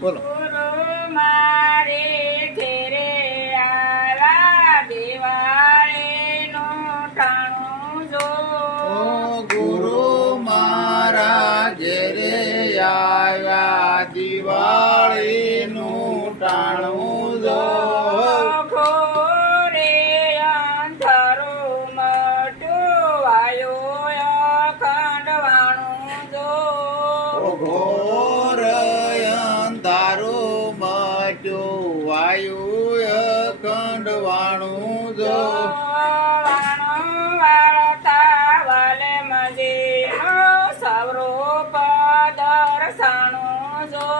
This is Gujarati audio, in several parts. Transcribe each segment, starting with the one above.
બોલો. ગુરુ મારે ઘેરે આવ્યા દિવાળીનું ટાણું જો. ઓ ગુરુ મારા ઘેરે આવ્યા દિવાળીનું ટાણું જો. ઘોરે અંધારું મોટું આયું અખંડવાણું જો. ઘોર અંધારું મટ્યું વાયુ અખંડવાણું જો. વાણું વાળતા વાલે મજીનો સ્વરૂપ દર્શાણું જો.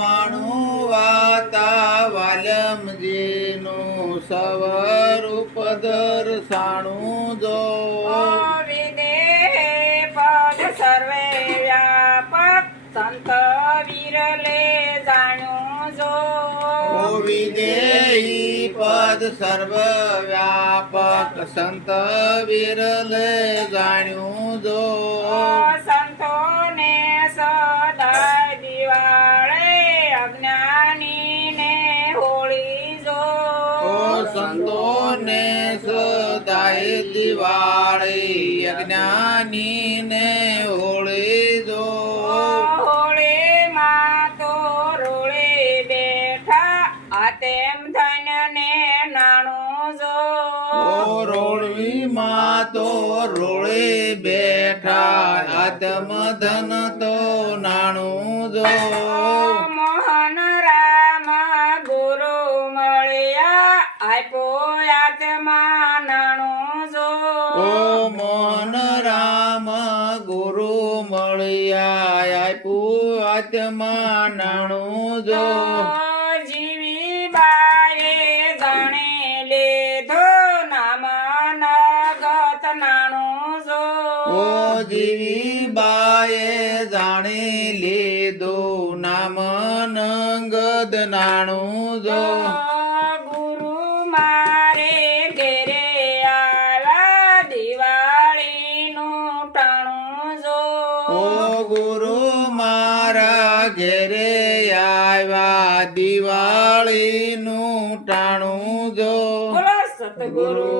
વાણું વાતા વાલમજીનું સ્વરૂપ દર્શાણું જો. વિદેહ પદ સર્વે વ્યાપક સંત વિરલે જાણ્યું જો. વિદેહી પદ સર્વ વ્યાપક સંત વિરલે જાણ્યું જો. સંતોને સદાય દિવાળે અજ્ઞાનીને હોળી જો. સંતોને સદાય દિવાળી અજ્ઞાનીને હોળી જો. હોળીમાં તો રોળી બેઠા આ તેમ ધન્યને નાણું જો. રોળવીમાં તો રોળે બેઠા આત્મ ધન તો નાણું જો. મોહન રામ ગુરુ મળ્યા આપ્યો આત્મા નાણું જો. ઓ મોહન રામ ગુરુ મળ્યા આપ્યું આત્મા નાણું જો. જીવી બાએ જાણી લીધો નામ નગત નાણું જો. ઓ જીવી બાએ જાણી લીધું નામ નંગદ નાણું જો. ગુરુ મારે ઘેરે આવ્યા દિવાળીનું ટાણું જો. ઓ ગુરુ મારા ઘેરે આવ્યા દિવાળીનું ટાણું જો. બોલો સતગુરુ